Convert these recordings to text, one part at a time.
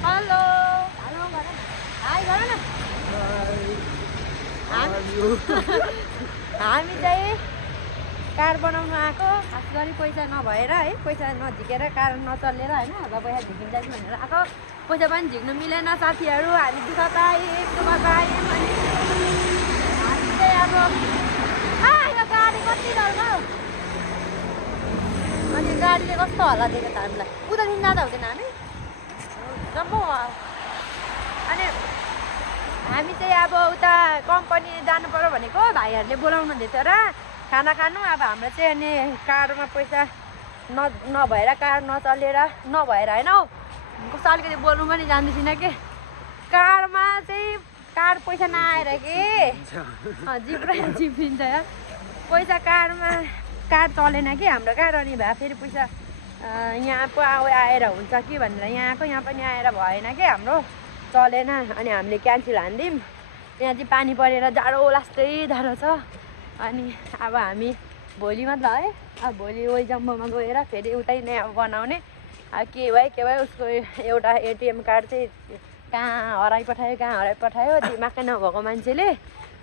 hello hello गर न high गर न हामी चाहिँ कार बनाउनु आएको खास गरी पैसा नभएर है पैसा नझिकेर कार नचलेर होइन अब पैसा झिकिन्छ कि भनेर आएको पैसा पनि झिक्नु मिलेन साथीहरू हामी दुःख पायौँ अनि हामी चाहिँ अब यो गाडी कति डर हौ अनि गाडीले कस्तो हल्ला दिएको त हामीलाई उतादेखि जाँदा हुँदैन हामी जम्मू अनि हामी चाहिँ अब उता कम्पनी जानु पर्यो भनेको भाइहरूले बोलाउनु हुँदैछ र खाना खानु अब हाम्रो चाहिँ अनि कारमा पैसा नभएर कार नचलेर नभएर होइन हौ कस्तो अलिकति बोल्नु पनि जान्दैछिनँ कि कारमा चाहिँ कार पैसा नआएर कि जिप्रिन्छ पैसा कारमा कार चलेन कि हाम्रो कार अनि भए फेरि पैसा यहाँ पो आएर हुन्छ कि भनेर यहाँको यहाँ पनि आएर भएन कि हाम्रो चलेन अनि हामीले क्यान्सल हानिदिउँ यहाँ चाहिँ पानी परेर जाडो लास्टै जाडो छ अनि अब हामी भोलि मात्र है अब भोलि वही जम्बोमा गएर फेरि उतै नै अब बनाउने अब के भयो उसको एउटा एटिएम कार्ड चाहिँ कहाँ हराइपठायो दिमागै नभएको मान्छेले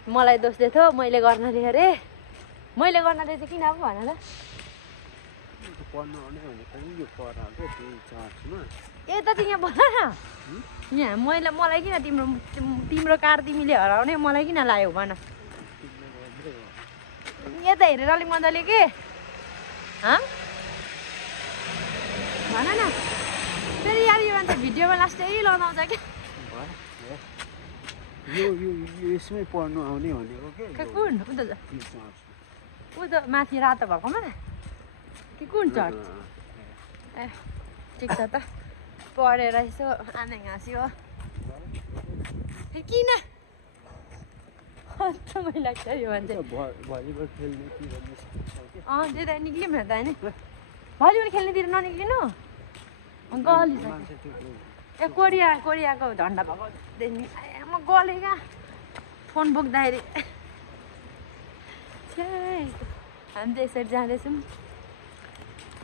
मलाई दोष दिएको मैले गर्न दिएँ अरे मैले गर्न दिएँ चाहिँ किन अब भन त यता चाहिँ यहाँ भन न यहाँ मलाई किन तिम्रो कार तिमीले हराउने मलाई किन लाग्यो भन यता हेरेर अलिक मजाले के भन न फेरि यार यो मान्छे भिडियोमा लास्टै लगाउँछ क्या यसमै पढ्नु आउने भनेको के कुन उ त माथि रातो भएकोमा कि कुन चर्च ए ठिक छ त पढेर यसो आमा हाँस्यो किन समय लाग्छ यो मान्छे त्यही त निक्ल्यौँ न त होइन भलिबल खेल्नेतिर ननिक्लिनु गलिसक्यो ए कोरियाको झन्डा भएको म गलेँ क्या फोन बोक्दाखेरि हामी चाहिँ यसरी जाँदैछौँ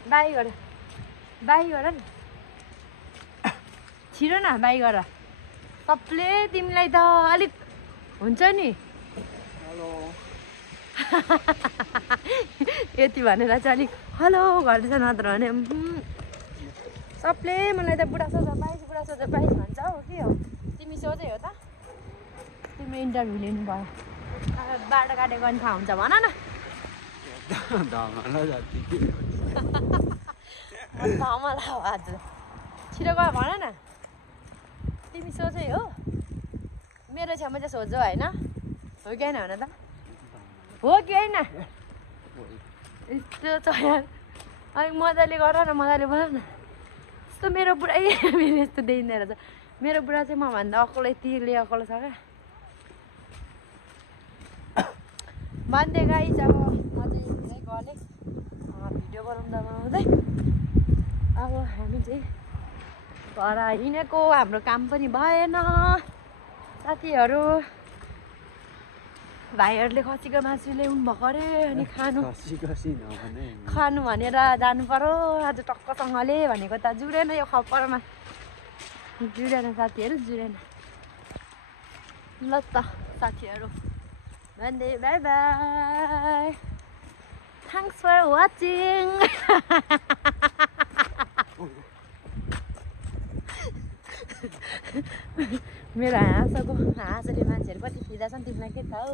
बाई गर न छिरो न बाई गर सबले तिमीलाई त अलिक हुन्छ नि यति भनेर चाहिँ अलिक हेलो गर्दैछ नत्र भने सबले मलाई त बुढा सोझा बाइस भन्छ हौ के हो तिमी सोझै हो त तिम्रो इन्टरभ्यू लिनु भयो बाटो काटेको पनि थाहा हुन्छ भन न धमला हो आज छिटो गयो भन न तिमी सोझै हो मेरो छेउमा चाहिँ सोझो होइन हो कि होइन भन त हो कि होइन यस्तो छ यार अलिक मजाले गर न मजाले बोल न यस्तो मेरो बुढा मेरो यस्तो देखिँदो रहेछ मेरो बुढा चाहिँ मभन्दा अक्लो यतिले अक्लो छ क्या भन्दै गाइस अब म चाहिँ धेरै गलेँ भिडियो बनाउँदै अब हामी चाहिँ घर हिँडेको हाम्रो काम पनि भएन साथीहरू भाइहरूले खसीको मासु ल्याउनु भएको अरे अनि खानु भनेर जानु पर्यो आज टक्कसँगले भनेको त जुरेन यो खपरमा जुरेन साथीहरू जुरेन ल त साथीहरू भन्दै bye bye thanks for watching मेरो हाँसोले मान्छेहरू कति फिदा छन् तिमीलाई के थाहा हो